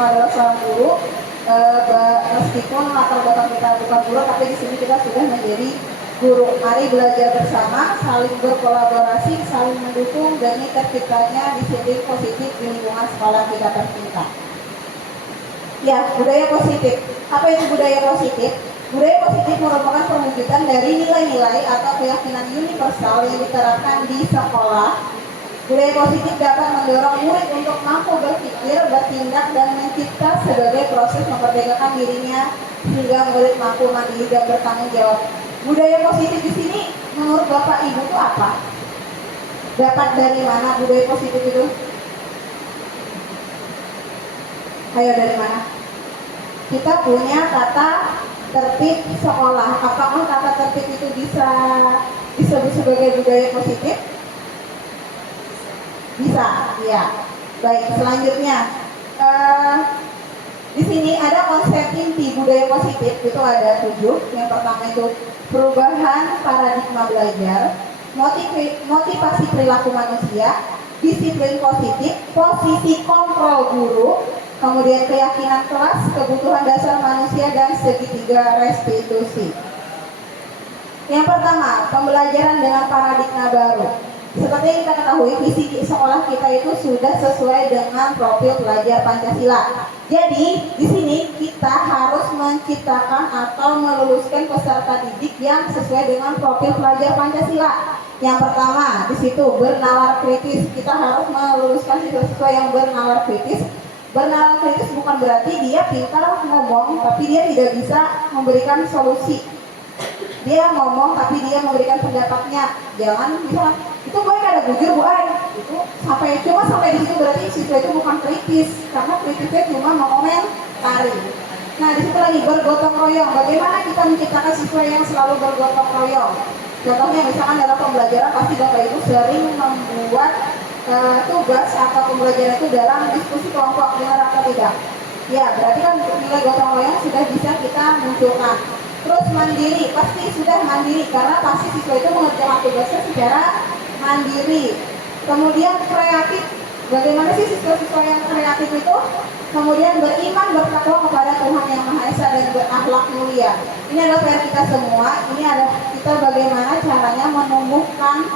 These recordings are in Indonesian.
adalah seorang guru. Meskipun latar belakang kita bukan guru, tapi di sini kita sudah menjadi guru. Mari belajar bersama, saling berkolaborasi, saling mendukung demi terciptanya disiplin positif di lingkungan sekolah kita tercinta. Ya, budaya positif. Apa itu budaya positif? Budaya positif merupakan perwujudan dari nilai-nilai atau keyakinan universal yang diterapkan di sekolah. Budaya positif dapat mendorong murid untuk mampu berpikir, bertindak, dan mencipta sebagai proses memerdekakan dirinya sehingga murid mampu mandiri dan bertanggung jawab. Budaya positif di sini menurut Bapak Ibu itu apa? Dapat dari mana budaya positif itu? Ayo dari mana? Kita punya kata tertib sekolah. Apakah kata tertib itu bisa disebut sebagai budaya positif? Bisa, ya. Baik, selanjutnya di sini ada konsep inti budaya positif, itu ada 7. Yang pertama itu perubahan paradigma belajar, motivasi perilaku manusia, disiplin positif, posisi kontrol guru, kemudian keyakinan kelas, kebutuhan dasar manusia, dan segitiga restitusi. Yang pertama, pembelajaran dengan paradigma baru. Seperti yang kita ketahui, visi sekolah kita itu sudah sesuai dengan profil pelajar Pancasila. Jadi, di sini kita harus menciptakan atau meluluskan peserta didik yang sesuai dengan profil pelajar Pancasila. Yang pertama, di situ bernalar kritis. Kita harus meluluskan siswa-siswa yang bernalar kritis. Bernalar kritis bukan berarti dia pintar ngomong, tapi dia tidak bisa memberikan solusi. Dia ngomong tapi dia memberikan pendapatnya. Jangan bisa itu gue ada bujur bu ay itu sampai di situ berarti siswa itu bukan kritis, karena kritisnya cuma mengomentari. Nah di situ lagi bergotong royong. Bagaimana kita menciptakan siswa yang selalu bergotong royong? Contohnya misalkan dalam pembelajaran pasti Bapak Ibu sering membuat tugas atau pembelajaran itu dalam diskusi kelompok, benar atau tidak? Ya berarti kan nilai gotong royong sudah bisa kita munculkan. Terus mandiri, pasti sudah mandiri karena pasti siswa itu mengerjakan tugasnya secara mandiri. Kemudian kreatif, bagaimana sih siswa-siswa yang kreatif itu? Kemudian beriman, bertakwa kepada Tuhan Yang Maha Esa dan berakhlak mulia. Ini adalah PR kita semua. Ini adalah kita bagaimana caranya menumbuhkan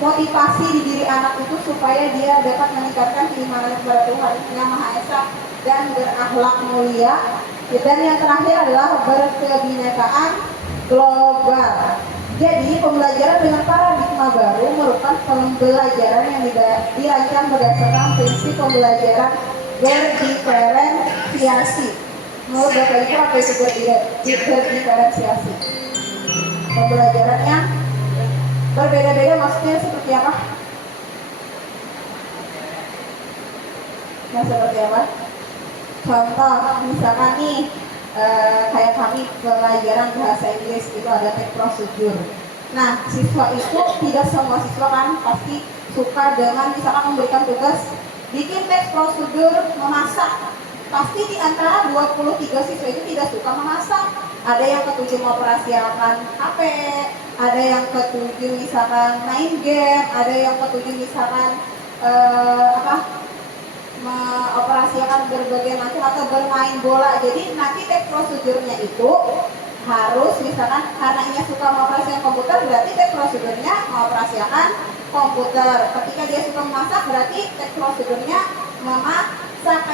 motivasi di diri anak itu supaya dia dapat meningkatkan keimanan kepada Tuhan Yang Maha Esa dan berakhlak mulia. Dan yang terakhir adalah berkebinekaan global. Jadi pembelajaran dengan paradigma baru merupakan pembelajaran yang dirancang berdasarkan prinsip pembelajaran berdiferensiasi. Menurut Bapak Ibu apa itu berdiferensiasi? Pembelajaran yang berbeda-beda maksudnya seperti apa? Nah seperti apa? Contoh misalkan nih kayak kami pelajaran bahasa Inggris itu ada teks prosedur. Nah siswa itu tidak semua siswa kan pasti suka dengan misalkan memberikan tugas bikin teks prosedur memasak. Pasti di antara 23 siswa itu tidak suka memasak. Ada yang ketujuh mengoperasikan HP, ada yang ketujuh misalkan main game, ada yang ketujuh misalkan mengoperasikan berbagai macam atau bermain bola. Jadi nanti teks prosedurnya itu harus misalkan karena ia suka mengoperasikan komputer, berarti teks prosedurnya mengoperasikan komputer. Ketika dia suka memasak, berarti teks prosedurnya memasak.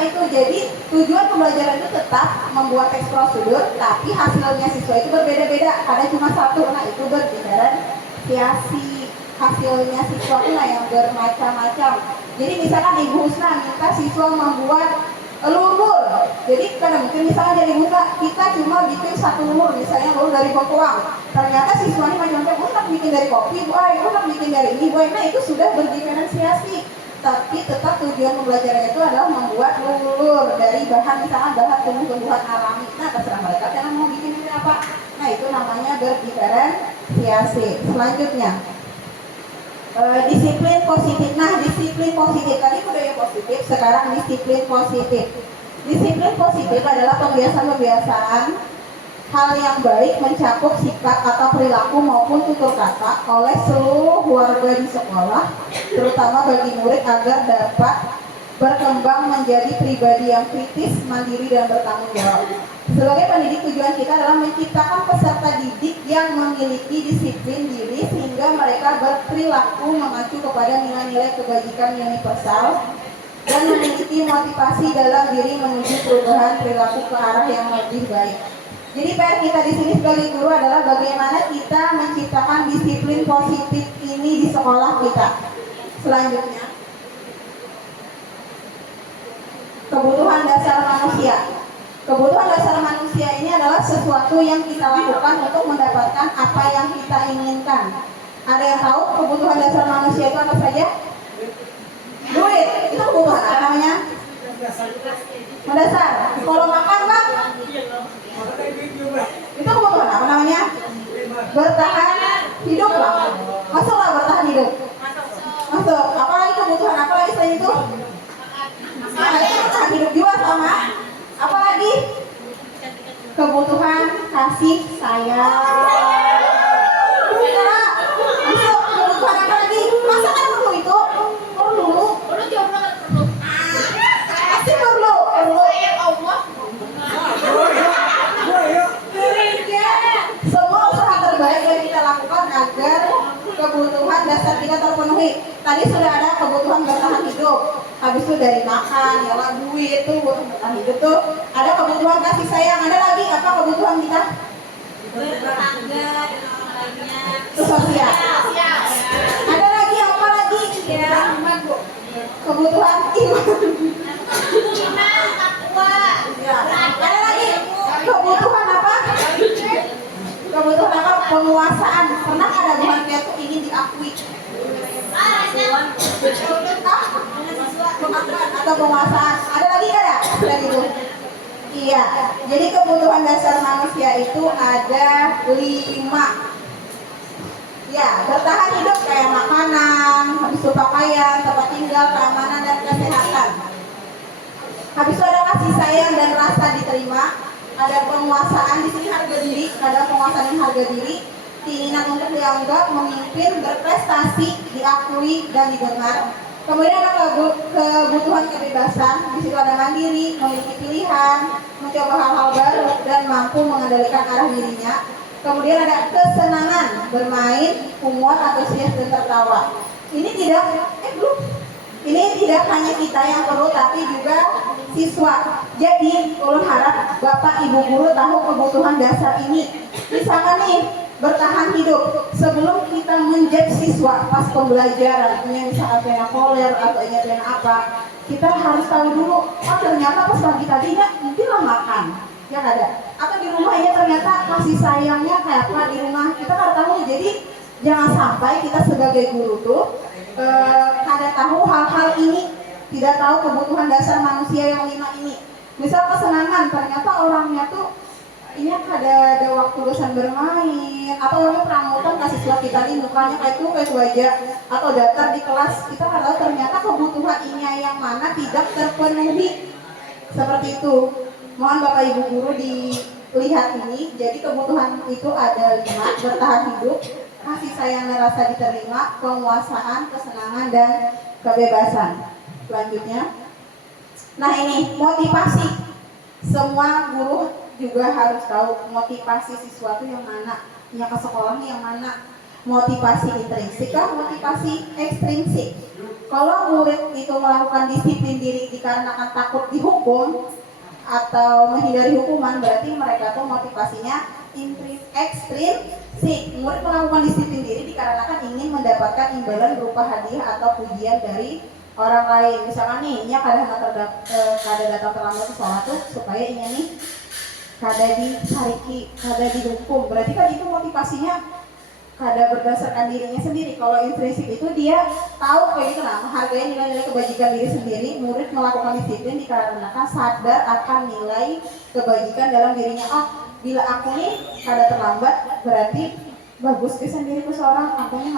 Itu jadi tujuan pembelajaran itu tetap membuat teks prosedur, tapi hasilnya siswa itu berbeda-beda. Ada cuma satu, nah itu berdiferensiasi. Hasilnya siswa itu yang bermacam-macam. Jadi misalkan Ibu Husna minta siswa membuat lumpur. Jadi karena mungkin misalnya dari Husna kita cuma bikin satu lumpur, misalnya lumpur dari bengkoang. Ternyata siswa ini macam-macam, nak bikin dari kopi, Bu Ay, nak bikin dari ini, Bu Ay. Nah itu sudah berdiferensiasi. Tapi tetap tujuan pembelajaran itu adalah membuat lumpur dari bahan misalkan bahan tumbuh-tumbuhan alami. Nah terserah mereka jangan mau bikin ini apa. Nah itu namanya berdiferensiasi. Selanjutnya disiplin positif. Nah disiplin positif tadi budaya positif, sekarang disiplin positif. Disiplin positif adalah pembiasaan-pembiasaan hal yang baik mencakup sikap atau perilaku maupun tutur kata oleh seluruh warga di sekolah, terutama bagi murid agar dapat berkembang menjadi pribadi yang kritis, mandiri, dan bertanggung jawab. Sebagai pendidik, tujuan kita adalah menciptakan peserta didik yang memiliki disiplin diri sehingga mereka berperilaku mengacu kepada nilai-nilai kebajikan universal dan memiliki motivasi dalam diri menuju perubahan perilaku ke arah yang lebih baik. Jadi PR kita di sini sebagai guru adalah bagaimana kita menciptakan disiplin positif ini di sekolah kita. Selanjutnya, kebutuhan dasar manusia. Kebutuhan dasar manusia ini adalah sesuatu yang kita lakukan untuk mendapatkan apa yang kita inginkan. Ada yang tahu kebutuhan dasar manusia itu apa saja? Duit. Itu kebutuhan apa namanya? Mendasar. Kalau makan, Pak? Itu kebutuhan apa namanya? Bertahan hidup, Pak. Masuk lah bertahan hidup. Masuk. Apalagi kebutuhan apa lagi selain itu? Nah, itu bertahan hidup juga sama. Apalagi? Kebutuhan kasih sayang. Masuk. Kebutuhan apa lagi? Masa kan perlu itu? Perlu. Pasti perlu. Semua usaha terbaik yang kita lakukan agar kebutuhan dasar kita terpenuhi. Tadi sudah ada kebutuhan bertahan hidup. Habis itu dari makan, ya lah duit tuh buat bertahan hidup tuh. Ada kebutuhan kasih sayang. Ada lagi apa kebutuhan kita? Bertetangga dan orang lainnya. Sosial. Ada lagi apa lagi? Kebutuhan iman, takwa. Ada lagi kebutuhan apa? Kebutuhan apa? Penguasaan. Pernah ada bukan kita tuh ingin diakui? Atau penguasaan. Ada lagi ada? Dari itu. Iya. Jadi kebutuhan dasar manusia itu ada 5. Ya, bertahan hidup kayak makanan, habis itu pakaian, tempat tinggal, keamanan, dan kesehatan. Habis itu ada kasih sayang dan rasa diterima. Ada penguasaan, di sini harga diri, ada penguasaan yang harga diri, keinginan untuk dianggap, memimpin, berprestasi, diakui, dan didengar. Kemudian ada kebutuhan kebebasan, di situ ada mandiri, memiliki pilihan, mencoba hal-hal baru, dan mampu mengendalikan arah dirinya. Kemudian ada kesenangan, bermain, humor, antusias, dan tertawa. Ini tidak hanya kita yang perlu, tapi juga siswa. Jadi, ulun harap Bapak Ibu guru tahu kebutuhan dasar ini. Misalkan nih, bertahan hidup. Sebelum kita menjudge siswa pas pembelajaran, ini misalkan pena koler atau ini pena apa, kita harus tahu dulu, oh ternyata pas pagi tadinya mungkin lah makan, ya ada. Atau di rumah ini ternyata kasih sayangnya kayak apa di rumah, kita nggak tahu. Jadi jangan sampai kita sebagai guru tuh kada tahu hal-hal ini, tidak tahu kebutuhan dasar manusia yang 5 ini. Misal kesenangan, ternyata orangnya tuh ini ada waktu bosan bermain, atau orangnya perangutan kasih surat kita nih mukanya kayak wajah, atau datar di kelas, kita nggak tahu ternyata kebutuhan ini yang mana tidak terpenuhi. Seperti itu. Mohon Bapak Ibu guru dilihat ini. Jadi kebutuhan itu ada 5, bertahan hidup, kasih sayang dan rasa diterima, penguasaan, kesenangan, dan kebebasan. Selanjutnya, nah ini motivasi. Semua guru juga harus tahu motivasi siswa itu yang mana, yang ke sekolah yang mana. Motivasi intrinsik kah, motivasi ekstrinsik. Kalau murid itu melakukan disiplin diri dikarenakan takut dihukum atau menghindari hukuman, berarti mereka tuh motivasinya ekstrinsik. Murid melakukan disiplin diri dikarenakan ingin mendapatkan imbalan berupa hadiah atau pujian dari orang lain. Misalkan nih, ini kada datang terlambat ke sekolah tuh supaya ini nih kada dihariki, kada dihukum. Berarti kan itu motivasinya kada berdasarkan dirinya sendiri. Kalau intrinsik itu dia tahu kayak gitu lah, menghargai nilai-nilai kebajikan diri sendiri. Murid melakukan disiplin dikarenakan sadar akan nilai kebajikan dalam dirinya. Oh, bila aku nih kada terlambat, berarti bagus ke sendiri ke seorang, aku nih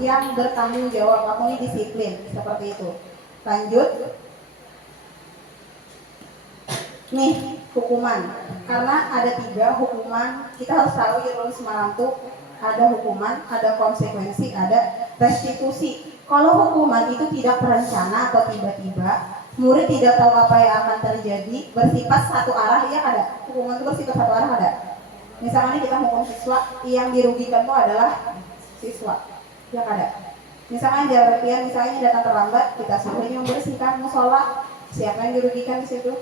yang bertanggung jawab, aku nih disiplin. Seperti itu. Lanjut. Nih, hukuman. Karena ada 3 hukuman, kita harus tahu ya lulus semalam tuh ada hukuman, ada konsekuensi, ada restitusi. Kalau hukuman itu tidak berencana atau tiba-tiba, Murid tidak tahu apa yang akan terjadi, bersifat satu arah, ya ada. Hukuman itu bersifat satu arah ada. Misalnya kita hukum siswa, yang dirugikan itu adalah siswa, ya ada. Misalkan jarian, misalnya datang terlambat, kita suruh membersihkan musola, siapa yang dirugikan di situ?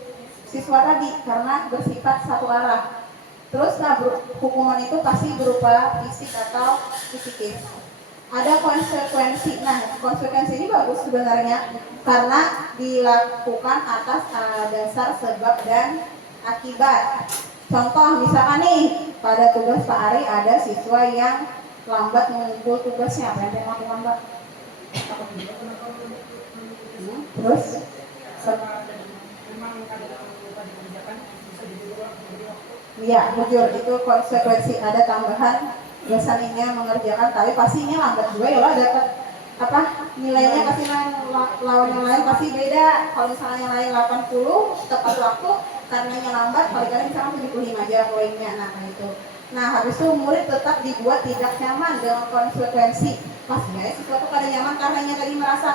Siswa tadi, karena bersifat satu arah. Terus nah, hukuman itu pasti berupa fisik atau psikis. Ada konsekuensi. Nah, konsekuensi ini bagus sebenarnya karena dilakukan atas dasar sebab dan akibat. Contoh misalkan nih, pada tugas Pak Ari ada siswa yang lambat mengumpul tugasnya. Apa yang lakukan Pak? Terus? Iya, jujur itu konsekuensi, ada tambahan dosennya mengerjakan, tapi pastinya lambat juga ya lah dapat apa nilainya pasti lawan yang lain pasti beda. Kalau misalnya yang lain 80 tepat waktu, karena yang lambat kali-kali misalnya 75 aja poinnya. Nah itu. Nah habis itu murid tetap dibuat tidak nyaman dengan konsekuensi. Pastinya ya siswa itu kada nyaman karena tadi merasa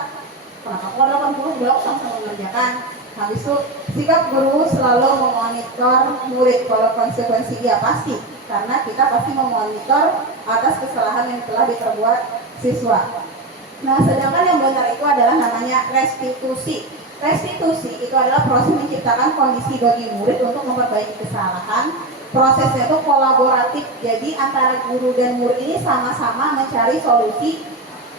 kenapa kok 80 belum sama mengerjakan. Habis itu sikap guru selalu memonitor murid. Kalau konsekuensi ya pasti, karena kita pasti memonitor atas kesalahan yang telah diperbuat siswa. Nah sedangkan yang benar itu adalah namanya restitusi. Restitusi itu adalah proses menciptakan kondisi bagi murid untuk memperbaiki kesalahan. Prosesnya itu kolaboratif, jadi antara guru dan murid ini sama-sama mencari solusi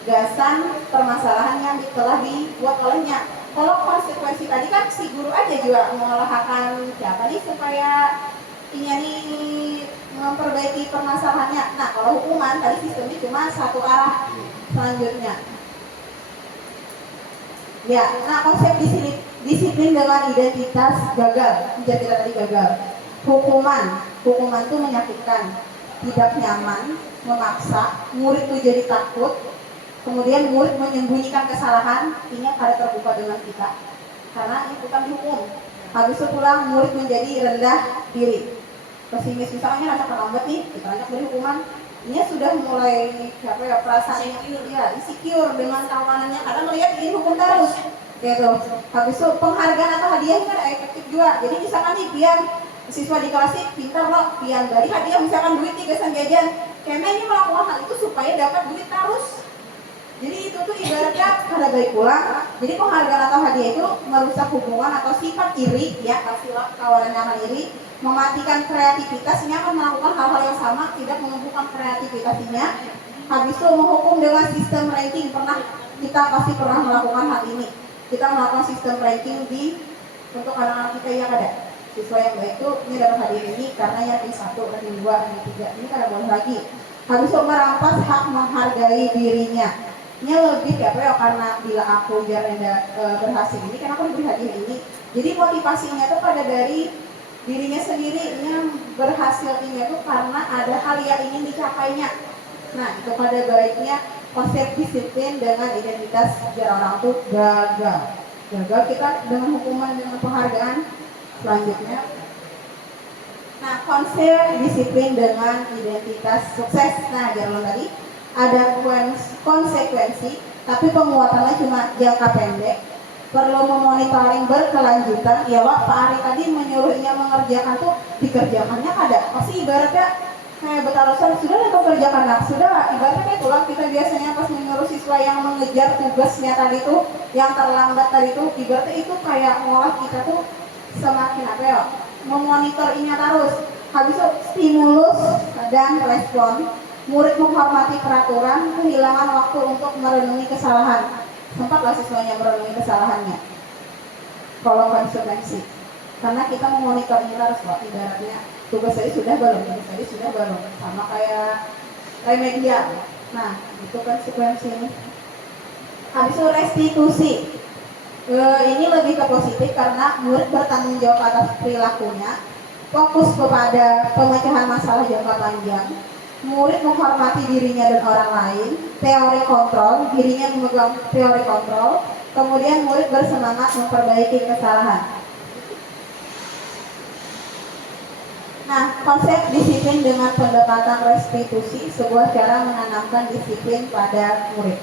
gasan permasalahan yang telah dibuat olehnya. Kalau konsekuensi tadi kan si guru aja juga mengelahkan siapa nih supaya ini memperbaiki permasalahannya. Nah kalau hukuman tadi sistemnya cuma satu arah selanjutnya. Ya, nah konsep disiplin dengan identitas gagal, menjadi tadi gagal. Hukuman itu menyakitkan, tidak nyaman, memaksa, murid itu jadi takut. Kemudian murid menyembunyikan kesalahan, ini ada terbuka dengan kita karena itu kan dihukum. Habis itu pulang murid menjadi rendah diri, pesimis. Misalnya rasa terlambat nih, kita ajak beri hukuman, ini sudah mulai apa ya perasaannya dia insecure dengan keamanannya, kadang melihat ini hukum terus gitu. Habis itu penghargaan atau hadiah kan efektif juga. Jadi misalkan nih biar siswa di kelas ini pintar loh, biar dari hadiah misalkan duit 3 jajan, karena ini melakukan hal itu supaya dapat duit terus. Jadi itu tuh ibaratnya kada baik pulang. Jadi penghargaan atau hadiah itu merusak hubungan atau sifat iri, ya pastilah kawanan yang akan iri, mematikan kreativitasnya, akan melakukan hal-hal yang sama, tidak menumbuhkan kreativitasnya. Habis itu menghukum dengan sistem ranking. Kita pasti pernah melakukan hal ini. Kita melakukan sistem ranking untuk anak-anak kita yang ada. Siswa yang baik itu ini dapat hadiah ini karena ranking 1, ranking 2, ranking 3. Ini kada boleh lagi. Habis itu merampas hak menghargai dirinya. Ini lebih ya karena bila aku berhasil ini karena aku diberi hadiah ini. Jadi motivasinya itu pada dari dirinya sendiri, yang berhasil ini itu karena ada hal yang ingin dicapainya. Nah itu pada baiknya konsep disiplin dengan identitas biar orang tuh gagal kita dengan hukuman dengan penghargaan selanjutnya. Nah konsep disiplin dengan identitas sukses. Nah jangan tadi ada konsekuensi, tapi penguatannya cuma jangka pendek. Perlu memonitoring berkelanjutan. Ya Pak Ari tadi menyuruhnya mengerjakan tuh dikerjakannya ada. Pasti ibaratnya kayak betarusan sudah lah kerjakan, nah sudah ibaratnya kayak tulang kita biasanya pas menyuruh siswa yang mengejar tugasnya tadi tuh, yang terlambat tadi tuh, ibaratnya itu kayak ngolah kita tuh semakin apa ya, memonitor ini terus. Habis itu stimulus dan respon. Murid menghormati peraturan, kehilangan waktu untuk merenungi kesalahan. Sempatlah siswanya merenungi kesalahannya. Kalau konsekuensi, karena kita memonitor ini harus loh, ibaratnya tugas tadi sudah belum, sama kayak remedial. Nah, itu konsekuensinya. Habis itu restitusi. Ini lebih ke positif karena murid bertanggung jawab atas perilakunya, fokus kepada pemecahan masalah jangka panjang. Murid menghormati dirinya dan orang lain, teori kontrol, dirinya memegang teori kontrol, kemudian murid bersemangat memperbaiki kesalahan. Nah, konsep disiplin dengan pendekatan restitusi, sebuah cara menanamkan disiplin pada murid.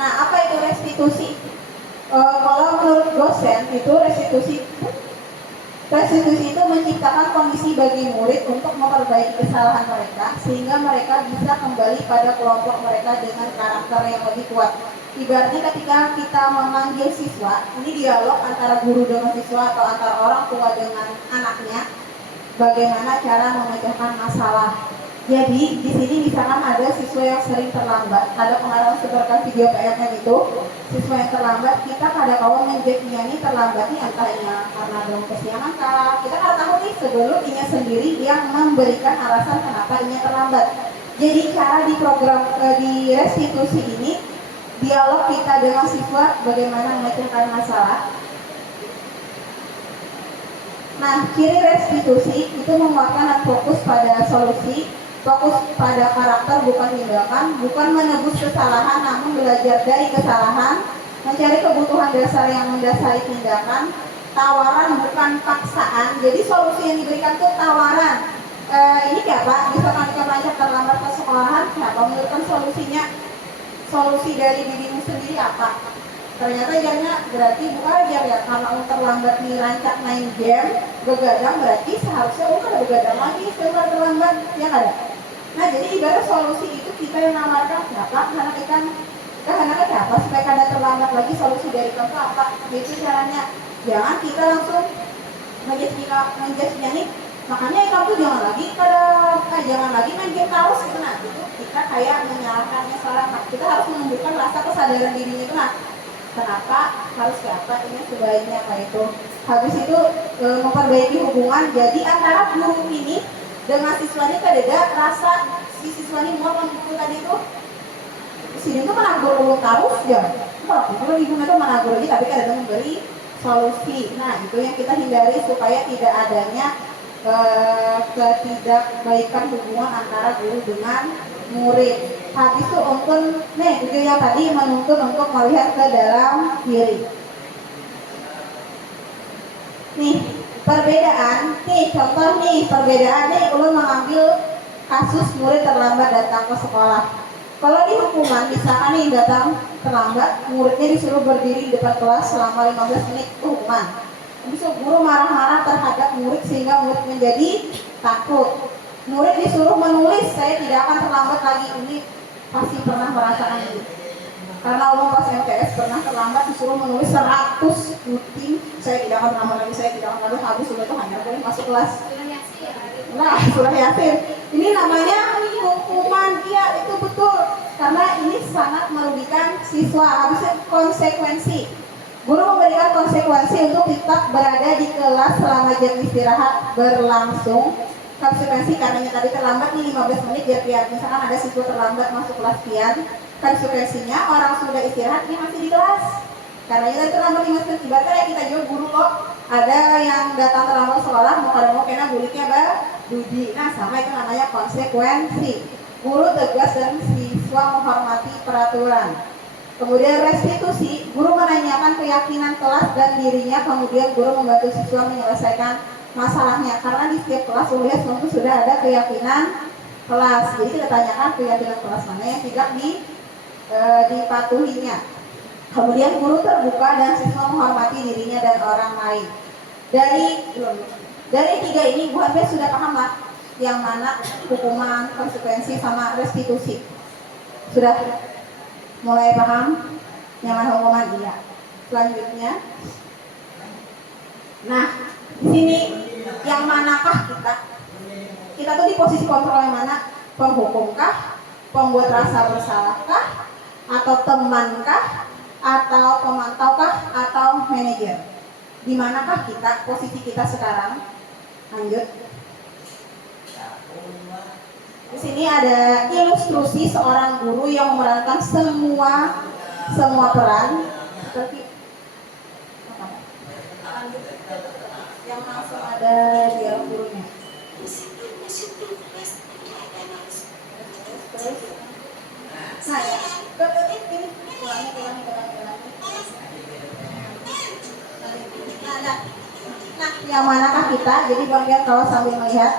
Nah, apa itu restitusi? Kalau menurut dosen itu restitusi itu menciptakan kondisi bagi murid untuk memperbaiki kesalahan mereka sehingga mereka bisa kembali pada kelompok mereka dengan karakter yang lebih kuat. Ibaratnya ketika kita memanggil siswa, ini dialog antara guru dengan siswa atau antara orang tua dengan anaknya, bagaimana cara memecahkan masalah. Jadi di sini misalkan ada siswa yang sering terlambat, ada pengalaman seperti video PMM itu, siswa yang terlambat, kita kadang kala menjadinya ini terlambat nih entahnya karena belum kesiangan kah. Kita kadang tahu nih sebelum inya sendiri yang memberikan alasan kenapa inya terlambat. Jadi cara di program di restitusi ini, dialog kita dengan siswa bagaimana memecahkan masalah. Nah, ciri restitusi itu menguatkan dan fokus pada solusi, fokus pada karakter bukan tindakan, bukan menebus kesalahan namun belajar dari kesalahan, mencari kebutuhan dasar yang mendasari tindakan, tawaran bukan paksaan. Jadi solusi yang diberikan itu tawaran. Ini kayak Pak, misalkan pelajar terlambat ke sekolahan, siapa menurutkan solusinya? Solusi dari dirimu sendiri apa? Ternyata jamnya berarti bukan aja ya, karena terlambat nih rancak main game, begadang berarti seharusnya bukan begadang lagi setelah terlambat, ya kan? Nah jadi ibarat solusi itu kita yang nawarkan siapa? Karena siapa supaya kada terlambat lagi, solusi dari kamu apa? Itu caranya. Jangan kita langsung menjadinya nih, makanya kamu jangan lagi main game terus gitu. Nah itu kita kayak menyalahkannya salah. Kita harus menunjukkan rasa kesadaran dirinya itu. Nah kenapa harus siapa ini sebaiknya kayak itu. Habis itu memperbaiki hubungan. Jadi antara guru ini dengan siswanya kadeda rasa si siswanya mau buku tadi itu sini tuh menagur belum tahu ya. Kalau ibu itu menagur lagi tapi kadang memberi solusi. Nah itu yang kita hindari supaya tidak adanya ketidakbaikan hubungan antara guru dengan murid. Habis itu itu yang tadi menuntun untuk melihat ke dalam diri. Nih perbedaan, perbedaan nih ulun mengambil kasus murid terlambat datang ke sekolah. Kalau di hukuman misalkan nih datang terlambat, muridnya disuruh berdiri di depan kelas selama 15 menit itu hukuman. Habis itu guru marah-marah terhadap murid sehingga murid menjadi takut. Murid disuruh menulis, saya tidak akan terlambat lagi. Ini pasti pernah merasakan ini. Karena ulun pas MTS pernah terlambat disuruh menulis 100 rutin, saya tidak akan terlambat lagi, saya tidak akan habis sudah itu hanya boleh masuk kelas. Nah, surah Yasin. Ini namanya hukuman, iya itu betul. Karena ini sangat merugikan siswa. Habisnya konsekuensi. Guru memberikan konsekuensi untuk tetap berada di kelas selama jam istirahat berlangsung. Konsekuensi karena tadi terlambat nih 15 menit biar misalkan ada siswa terlambat masuk kelas pian, konsekuensinya orang sudah istirahat dia masih di kelas. Karena tadi terlambat 15 menit, ibaratnya kita juga guru kok ada yang datang terlambat sekolah mau kena buliknya Dudi. Nah sama itu namanya konsekuensi. Guru tegas dan siswa menghormati peraturan. Kemudian restitusi, guru menanyakan keyakinan kelas dan dirinya, kemudian guru membantu siswa menyelesaikan masalahnya. Karena di setiap kelas ULS tentu sudah ada keyakinan kelas. Jadi kita tanyakan keyakinan kelas mana yang tidak dipatuhinya. Kemudian guru terbuka dan siswa menghormati dirinya dan orang lain. Dari tiga ini Bu Hanbeh sudah paham lah yang mana hukuman, konsekuensi sama restitusi. Sudah mulai paham yang mana hukuman? Iya. Selanjutnya, nah di sini yang manakah kita? Kita tuh di posisi kontrol yang mana? Penghukumkah? Pembuat rasa bersalahkah? Atau temankah? Atau pemantaukah? Atau manajer? Di manakah kita? Posisi kita sekarang? Lanjut. Di sini ada ilustrasi seorang guru yang memerankan semua peran seperti yang langsung ada dialog gurunya. Nah ya, ini ulangi. Nah, yang manakah kita? Jadi bagian kalau sambil melihat.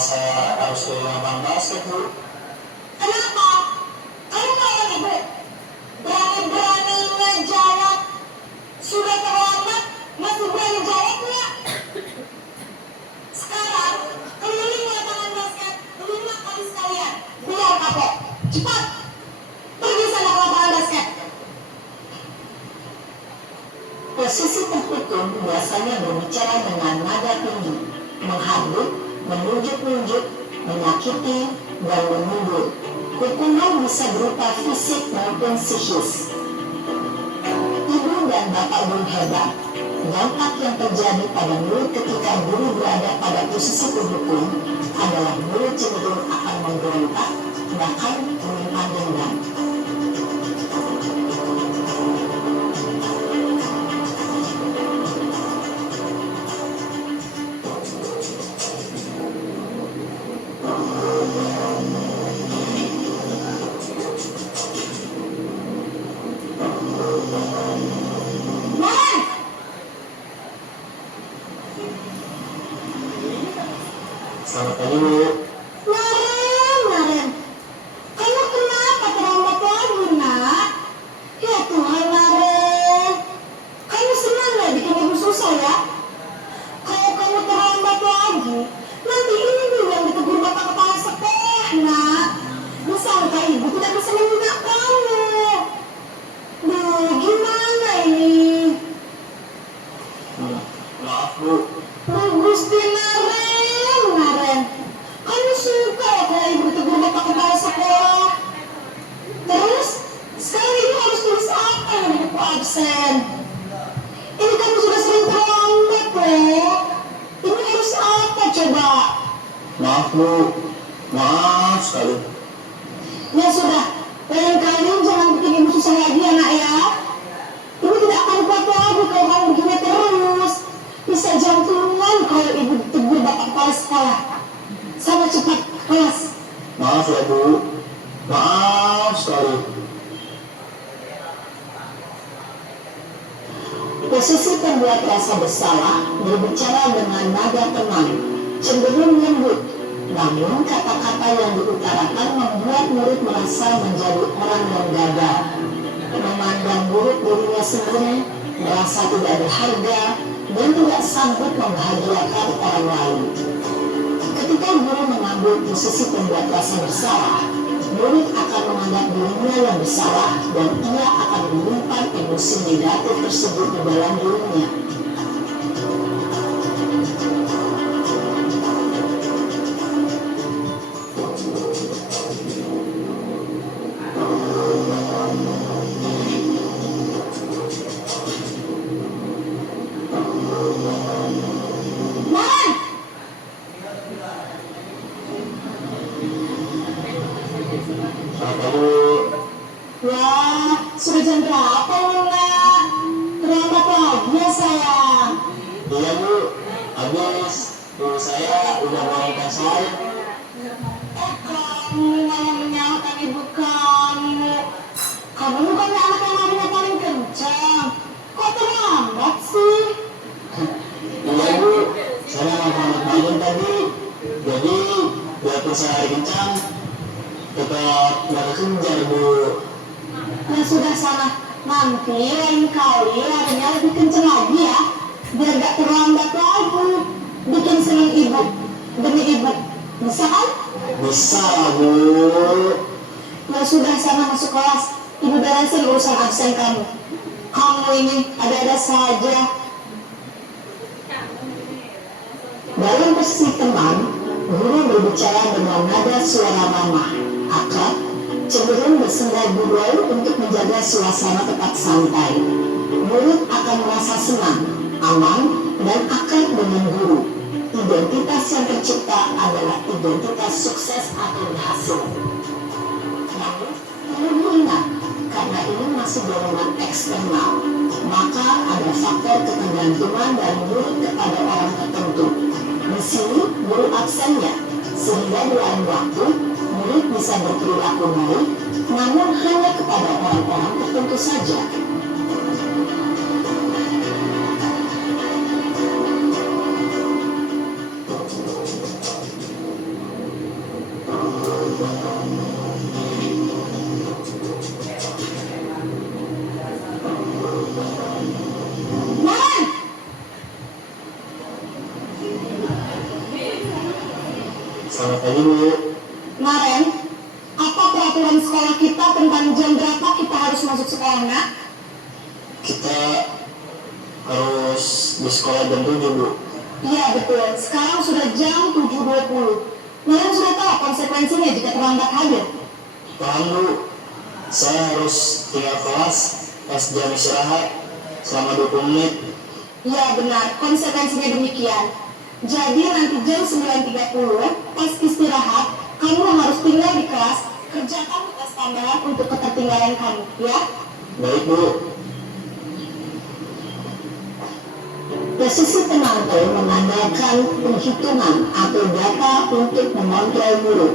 saya harus kehilangan basket, Bu? Kenapa? Kamu mau ribet? Berani-beraninya jawab. Sudah terlambat, masih berani jawab nggak? Sekarang, keliling lapangan basket 5 kali sekalian. Biar kapok. Cepat! Pergi sana ke lapangan basket. Posisi tertutup biasanya berbicara dengan nada tinggi, menghadut, menunjuk-nunjuk, menyakiti, dan menuduh. Hukuman bisa berupa fisik maupun psikis. Ibu dan bapak guru hebat. Dampak yang terjadi pada murid ketika guru berada pada posisi terhukum adalah murid cenderung akan memberontak, bahkan menyimpan dendam. Selamat pagi, Bu. Naren, kamu kenapa terlambat lagi, nak? Ya Tuhan, Naren. Kamu senang nggak bikin ibu susah ya? Kalau kamu terlambat lagi, nanti ibu yang ditegur bapak kepala sekolah, nak. Disangka ibu tidak bisa meminta kamu. Duh, gimana ini? Maaf, Bu. Gusti Naren, kamu suka ya kalau ibu ditegur bapak kepala sekolah? Terus, sekarang ibu harus tulis apa yang di buku absen? Ini kamu sudah sering terlambat loh. Ini harus apa coba? Maaf, Bu. Maaf sekali. Ya sudah, lain kali jangan bikin ibu susah lagi ya nak ya. Ibu tidak akan kuat lagi kalau kamu begini terus. Bisa jantungan kalau ibu ditegur bapak kepala sekolah. Sama cepat kelas. Maaf ya, Bu. Maaf sekali. Posisi pembuat rasa bersalah berbicara dengan nada tenang, cenderung lembut. Namun kata-kata yang diutarakan membuat murid merasa menjadi orang yang gagal, memandang buruk dirinya sendiri, merasa tidak berharga, dan tidak sanggup membahagiakan orang lain. Ketika guru mengambil posisi pembuat rasa bersalah, murid akan menganggap dirinya yang bersalah dan ia akan menyimpan emosi negatif tersebut di dalam dirinya. Naren, Selamat pagi, Bu. wah sudah jam berapa nak? Terlambat lagi ya sayang. Iya, Bu. Habis guru saya udah mengangkat saya. Kamu malah menyalahkan ibu kamu. Kamu bukannya anak yang larinya paling kencang. Kok terlambat sih? Iya, Bu. Saya mau bangun tadi. Jadi, biarpun saya lari kencang, tetap nggak kekejar, Bu. Nah sudah sana, nanti lain kali larinya lebih kencang lagi ya. Biar gak terlambat lagi. Bikin senang ibu. Demi ibu. Bisa kan? Bisa, Bu. Ya sudah sana masuk kelas. Ibu beresin urusan absen kamu. Kamu ini ada-ada saja. Dalam posisi tenang, guru berbicara dengan nada suara ramah, akrab, cenderung bersenda gurau untuk menjaga suasana tetap santai. Murid akan merasa senang, aman, dan akrab dengan guru. Identitas yang tercipta adalah identitas sukses atau berhasil. Namun, perlu diingat, karena ini masih dorongan eksternal, maka ada faktor ketergantungan dari murid kepada orang tertentu. Di sini guru absennya, sehingga di lain waktu murid bisa berperilaku baik, namun hanya kepada orang-orang tertentu saja. sekolah kita tentang jam berapa kita harus masuk sekolah, nak? Kita harus di sekolah jam 7, Bu. Iya betul, sekarang sudah jam 7.20. Kalian sudah tahu konsekuensinya jika terlambat hadir? Paham, Bu. Saya harus tinggal kelas pas jam istirahat selama 20 menit. Iya benar, konsekuensinya demikian. Jadi nanti jam 9.30 pas istirahat, kamu harus tinggal di kelas, kerjakan tugas tambahan untuk ketertinggalan kamu, ya? Baik, Bu. Posisi penonton mengandalkan penghitungan atau data untuk mengontrol murid.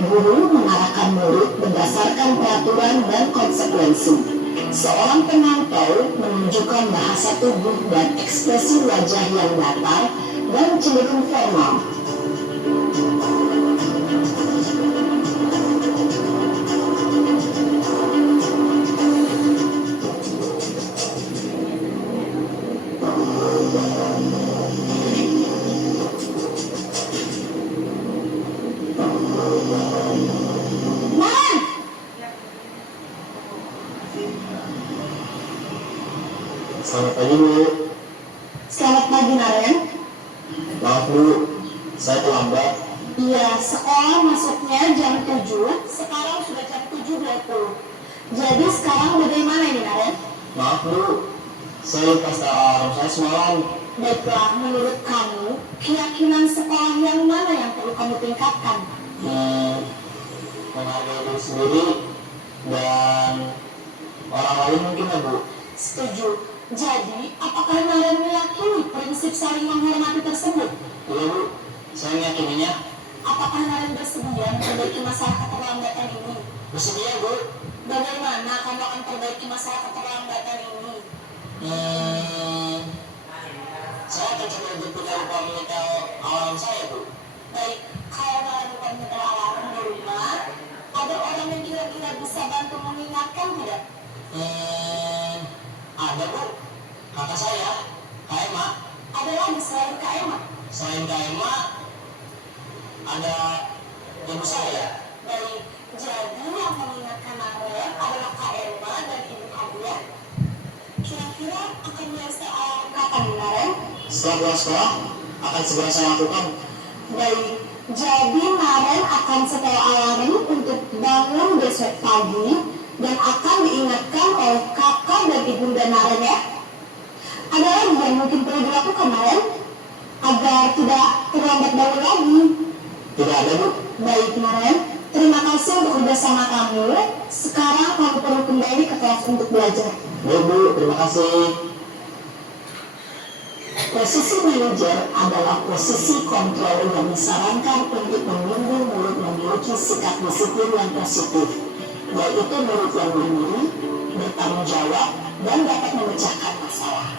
Guru mengarahkan murid berdasarkan peraturan dan konsekuensi. Seorang penonton menunjukkan bahasa tubuh dan ekspresi wajah yang datar dan cenderung formal. Nan! Selamat pagi, Bu. Selamat pagi, Naren. Maaf, Bu. Saya terlambat. Iya, sekolah masuknya jam 7, sekarang sudah jam 7.20. Jadi sekarang bagaimana ini, Naren? Maaf, Bu. Saya lupa setel alarm saya semalam. Baiklah, menurut kamu, keyakinan sekolah yang mana yang perlu kamu tingkatkan? Menghargai diri sendiri dan orang lain mungkin, ya, Bu. Setuju. Jadi, apakah Naren meyakini prinsip saling menghormati tersebut? Iya, Bu. Saya meyakininya. Apakah Naren bersedia memperbaiki masalah keterlambatan ini? Bersedia, Bu. Bagaimana kamu akan perbaiki masalah keterlambatan ini? Saya akan coba untuk tidak lupa menyetel alarm saya, Bu. Baik, kalau Naren lupa menyetel alarm di rumah, ada orang yang kira-kira bisa bantu mengingatkan tidak? Ada, Bu. Kakak saya, Kak Emma. Ada lagi selain Kak Emma? Selain Kak Emma, ada ibu saya. Baik, jadi yang mengingatkan Naren adalah Kak Emma dan Ibu Adia. Kira-kira akan menyelesaikan alarm kapan, Naren? Setelah pulang sekolah, akan segera saya lakukan. Baik, jadi Naren akan setel alarm untuk bangun besok pagi dan akan diingatkan oleh kakak dan ibunda Naren, ya. Ada lagi yang mungkin perlu dilakukan, Naren, agar tidak terlambat bangun lagi? Tidak ada, Bu. Baik, Naren, terima kasih untuk kerjasama kamu. Sekarang kamu perlu kembali ke kelas untuk belajar. Baik, Bu. Terima kasih. Posisi manajer adalah posisi kontrol yang disarankan untuk membimbing murid memiliki sikap disiplin yang positif, yaitu murid yang mandiri, bertanggung jawab, dan dapat memecahkan masalah.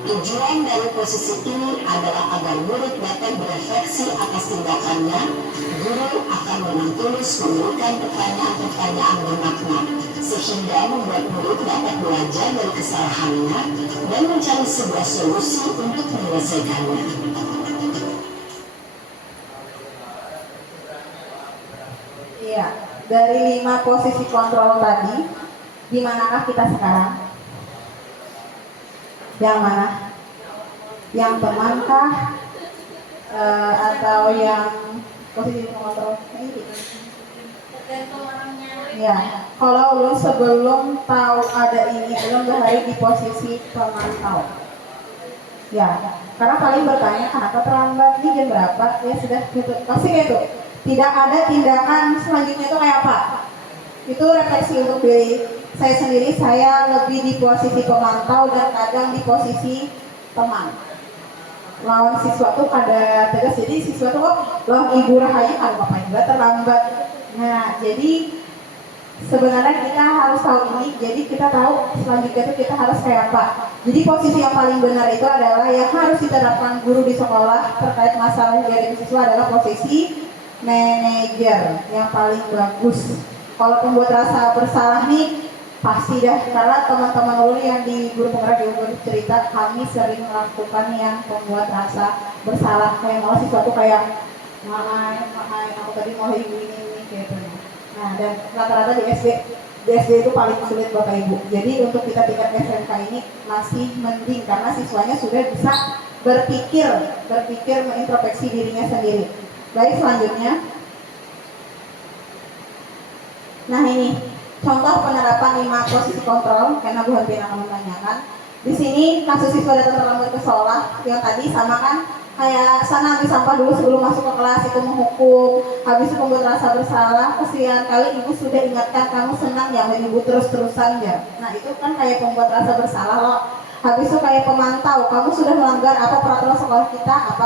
Tujuan dari posisi ini adalah agar murid dapat berefleksi atas tindakannya. Guru akan dengan tulus memberikan pertanyaan-pertanyaan bermakna, sehingga membuat murid dapat belajar dari kesalahannya dan mencari sebuah solusi untuk menyelesaikannya. Iya, dari 5 posisi kontrol tadi, di manakah kita sekarang? Yang mana? Yang temankah? Atau yang posisi kontrol? Ini. Ya, kalau lu sebelum tahu ada ini, belum berada di posisi pemantau. Ya, karena paling bertanya kenapa terlambat, ini jam berapa? Ya sudah, gitu. Pasti kayak itu. Tidak ada tindakan selanjutnya itu kayak apa? Itu refleksi untuk diri saya sendiri. Saya lebih di posisi pemantau dan kadang di posisi teman. Lawan siswa tuh ada tegas, jadi siswa tuh loh Ibu Rahayu kan bapak juga terlambat. Nah, jadi sebenarnya kita harus tahu ini, jadi kita tahu selanjutnya itu kita harus kayak apa. Jadi posisi yang paling benar itu adalah yang harus diterapkan guru di sekolah terkait masalah dari siswa adalah posisi manajer yang paling bagus. Kalau pembuat rasa bersalah nih pasti dah, karena teman-teman dulu yang di guru penggerak di cerita kami sering melakukan yang pembuat rasa bersalah, kayak malah siswa tuh kayak mahai aku tadi mau ibu ini gitu. Nah, dan rata-rata di SD itu paling sulit Bapak Ibu. Jadi untuk kita tingkat SMK ini masih mending karena siswanya sudah bisa berpikir mengintrospeksi dirinya sendiri. Baik, selanjutnya. Nah, ini contoh penerapan 5 posisi kontrol karena Bu Hanpin akan menanyakan. Di sini kasus siswa datang terlambat ke sekolah yang tadi sama kan, kayak sana ambil sampah dulu sebelum masuk ke kelas itu menghukum, habis itu membuat rasa bersalah, kesian kali ibu sudah ingatkan kamu senang ya main ibu terus-terusan ya. Nah itu kan kayak pembuat rasa bersalah loh. Habis itu kayak pemantau, kamu sudah melanggar apa peraturan sekolah kita, apa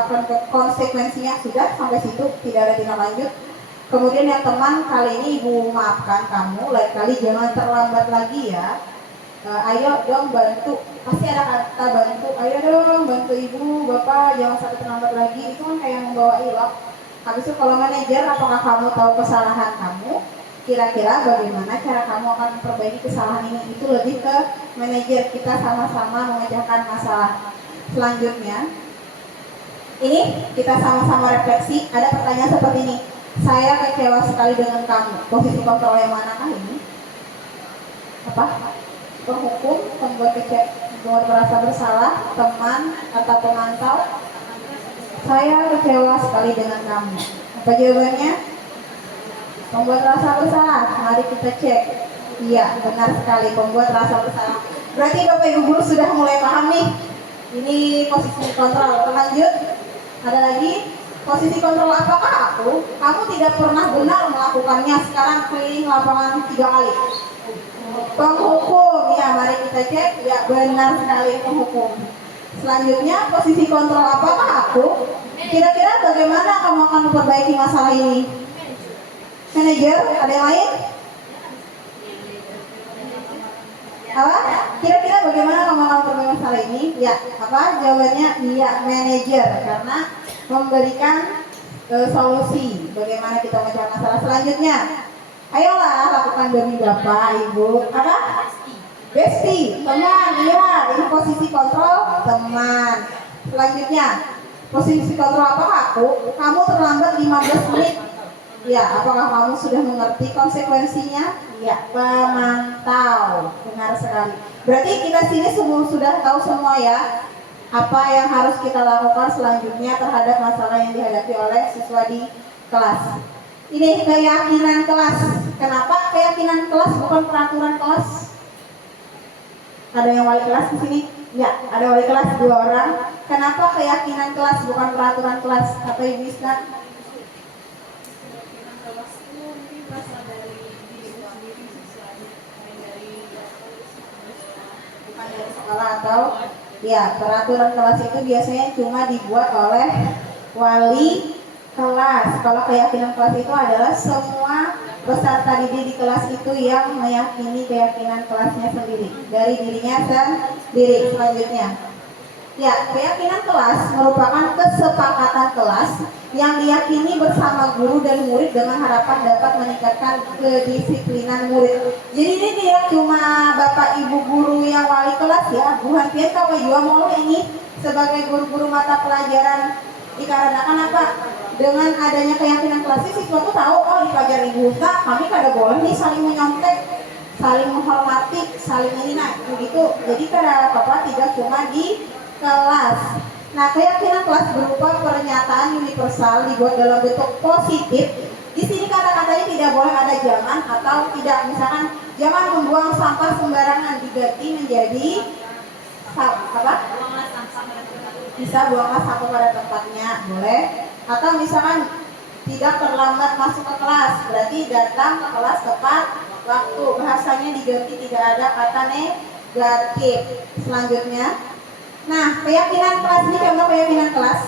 konsekuensinya, sudah sampai situ tidak ada tindak lanjut. Kemudian yang teman, kali ini ibu maafkan kamu, lain kali jangan terlambat lagi ya. Ayo dong bantu, pasti ada kata bantu, ayo dong bantu ibu, bapak jangan sampai terlambat lagi, itu kan kayak membawa ilok. Habis itu kalau manajer, apakah kamu tahu kesalahan kamu? Kira-kira bagaimana cara kamu akan memperbaiki kesalahan ini? Itu lebih ke manajer, kita sama-sama memecahkan masalah. Selanjutnya, ini kita sama-sama refleksi, ada pertanyaan seperti ini. Saya kecewa sekali dengan kamu, posisi kontrol yang manakah ini? Apa? Penghukum, membuat merasa bersalah, teman atau pemantau. Saya kecewa sekali dengan kamu. Apa jawabannya? Membuat rasa bersalah. Mari kita cek. Iya, benar sekali, membuat rasa bersalah. Berarti Bapak Ibu guru sudah mulai paham nih. Ini posisi kontrol. Lanjut. Ada lagi? Posisi kontrol apakah aku? Kamu tidak pernah benar melakukannya. Sekarang keliling lapangan 3 kali. Penghukum, ya mari kita cek, ya benar sekali penghukum. Selanjutnya, posisi kontrol apakah aku? Kira-kira bagaimana kamu akan memperbaiki masalah ini? Manajer, ada yang lain? Apa? Kira-kira bagaimana kamu akan memperbaiki masalah ini? Ya, apa? Jawabannya iya, manajer, karena memberikan solusi bagaimana kita memecahkan masalah. Selanjutnya, ayolah lakukan demi Bapak, Ibu. Apa? Besti, teman, iya. Ini posisi kontrol, teman. Selanjutnya, posisi kontrol apakah aku? Kamu terlambat 15 menit. Ya, apakah kamu sudah mengerti konsekuensinya? Ya, pemantau. Benar sekali. Berarti kita sini semua sudah tahu semua ya, apa yang harus kita lakukan selanjutnya terhadap masalah yang dihadapi oleh siswa di kelas. Ini keyakinan kelas. Kenapa keyakinan kelas bukan peraturan kelas? Ada yang wali kelas di sini? Ya, ada wali kelas 2 orang. Kenapa keyakinan kelas bukan peraturan kelas? Apa Ibu Isna? Keyakinan kelas itu mungkin berasal dari diri sendiri, Bukan dari sekolah atau ya, peraturan kelas itu biasanya cuma dibuat oleh wali kelas. Kalau keyakinan kelas itu adalah semua peserta didik di kelas itu yang meyakini keyakinan kelasnya sendiri dari dirinya sendiri. Selanjutnya, ya, keyakinan kelas merupakan kesepakatan kelas yang diyakini bersama guru dan murid dengan harapan dapat meningkatkan kedisiplinan murid. Jadi ini tidak cuma Bapak Ibu guru yang wali kelas ya, Bu Hanpin kau juga mau ini sebagai guru-guru mata pelajaran, dikarenakan apa? Dengan adanya keyakinan kelas siswa tuh tahu, oh di pelajaran Ibu Uta kami kada boleh nih saling menyontek, saling menghormati, saling ini nah begitu. Jadi kada apa-apa tidak cuma di kelas. Nah, keyakinan kelas berupa pernyataan universal dibuat dalam bentuk positif. Di sini kata-katanya tidak boleh ada jangan atau tidak. Misalkan jangan membuang sampah sembarangan, diganti menjadi apa? Bisa buanglah sampah pada tempatnya, boleh. Atau misalkan tidak terlambat masuk ke kelas, berarti datang ke kelas tepat waktu. Bahasanya diganti, tidak ada kata negatif. Selanjutnya, nah, keyakinan kelas ini contoh keyakinan kelas.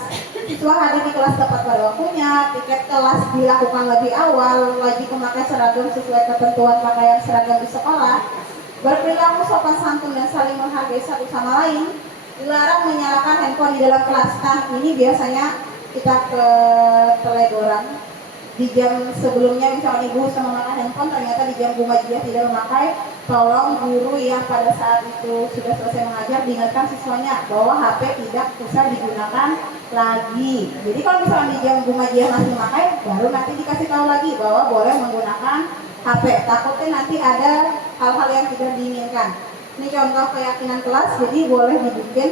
Siswa hadir di kelas tepat pada waktunya, tiket kelas dilakukan lebih awal, wajib memakai seragam sesuai ketentuan pakaian seragam di sekolah, berperilaku sopan santun dan saling menghargai satu sama lain, dilarang menyalakan handphone di dalam kelas. Nah, ini biasanya kita keteledoran. Di jam sebelumnya misalnya ibu sama memakai handphone, ternyata di jam Muhammadiyah tidak memakai. Tolong guru yang pada saat itu sudah selesai mengajar diingatkan siswanya bahwa HP tidak bisa digunakan lagi. Jadi kalau misalnya di jam Muhammadiyah masih memakai, baru nanti dikasih tahu lagi bahwa boleh menggunakan HP. Takutnya nanti ada hal-hal yang tidak diinginkan. Ini contoh keyakinan kelas, jadi boleh dibikin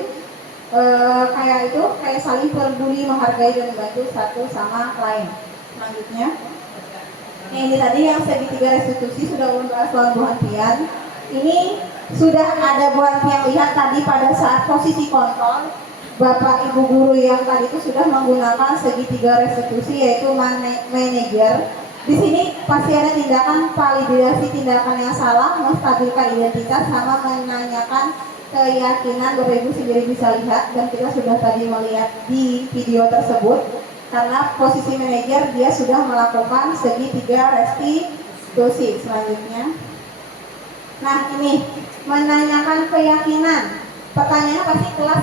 kayak saling peduli, menghargai dan membantu satu sama lain. Selanjutnya, ini tadi yang segitiga restitusi sudah membahas lawan Bu Hantian. Ini sudah ada Bu Hantian lihat tadi pada saat posisi kontrol, Bapak Ibu guru yang tadi itu sudah menggunakan segitiga restitusi yaitu manajer. Di sini pasti ada tindakan validasi tindakan yang salah, menstabilkan identitas sama menanyakan keyakinan. Bapak Ibu sendiri bisa lihat dan kita sudah tadi melihat di video tersebut. Karena posisi manajer dia sudah melakukan segitiga restitusi. Selanjutnya, nah ini menanyakan keyakinan. Pertanyaannya pasti kelas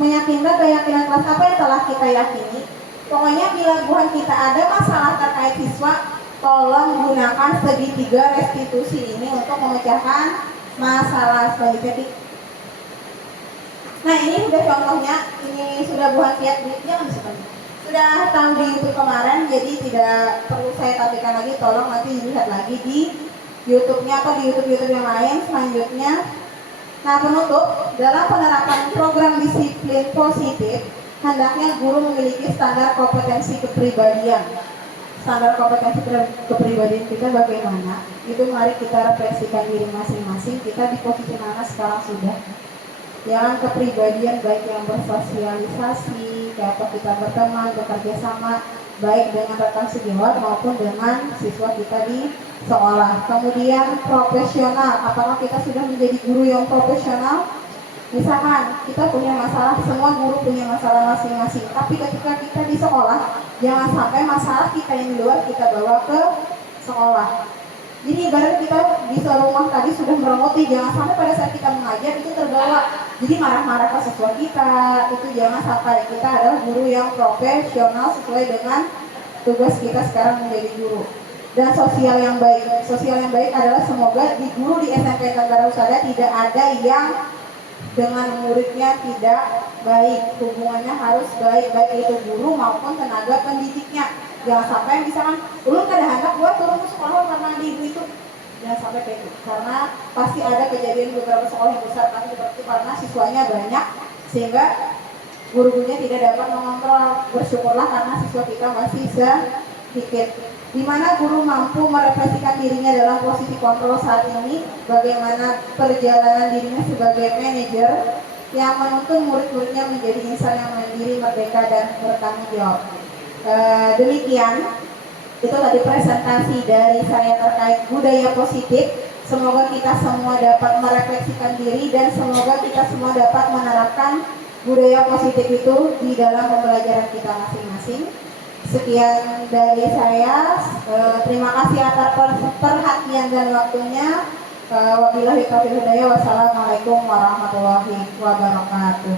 meyakinkan keyakinan kelas apa yang telah kita yakini. Pokoknya bila bukan kita ada masalah terkait siswa, tolong gunakan segitiga restitusi ini untuk memecahkan masalah selanjutnya. Nah ini sudah contohnya, ini sudah buat lihat jangan sebentar. Sudah tahu di YouTube kemarin, jadi tidak perlu saya tampilkan lagi. Tolong nanti dilihat lagi di YouTube-nya atau di YouTube yang lain. Selanjutnya, nah penutup, dalam penerapan program disiplin positif, hendaknya guru memiliki standar kompetensi kepribadian. Standar kompetensi kepribadian kita bagaimana? Itu mari kita refleksikan diri masing-masing. Kita di posisi mana sekarang sudah? Jangan kepribadian baik yang bersosialisasi, kayak kita berteman, bekerja sama, baik dengan rekan sejawat maupun dengan siswa kita di sekolah. Kemudian profesional, apakah kita sudah menjadi guru yang profesional? Misalkan kita punya masalah, semua guru punya masalah masing-masing, tapi ketika kita di sekolah, jangan sampai masalah kita yang di luar kita bawa ke sekolah. Jadi ibarat kita di rumah tadi sudah merengoti, jangan sampai pada saat kita mengajar itu terbawa. Jadi marah-marah ke siswa kita, itu jangan sampai. Kita adalah guru yang profesional sesuai dengan tugas kita sekarang menjadi guru. Dan sosial yang baik. Sosial yang baik adalah semoga di guru di SMP Tenggara Husada tidak ada yang dengan muridnya tidak baik. Hubungannya harus baik, baik itu guru maupun tenaga pendidiknya. Jangan sampai misalkan ulun kada hendak buat turun ke sekolah karena di ibu itu, jangan sampai kayak itu. Karena pasti ada kejadian beberapa sekolah yang besar kan seperti karena siswanya banyak sehingga guru-gurunya tidak dapat mengontrol. Bersyukurlah karena siswa kita masih sedikit. Di mana guru mampu merefleksikan dirinya dalam posisi kontrol saat ini, bagaimana perjalanan dirinya sebagai manajer yang menuntun murid-muridnya menjadi insan yang mandiri, merdeka dan bertanggung jawab. Demikian itu tadi presentasi dari saya terkait budaya positif. Semoga kita semua dapat merefleksikan diri dan semoga kita semua dapat menerapkan budaya positif itu di dalam pembelajaran kita masing-masing. Sekian dari saya. Terima kasih atas perhatian dan waktunya. Wabillahi taufiq hidayah. Wassalamualaikum warahmatullahi wabarakatuh.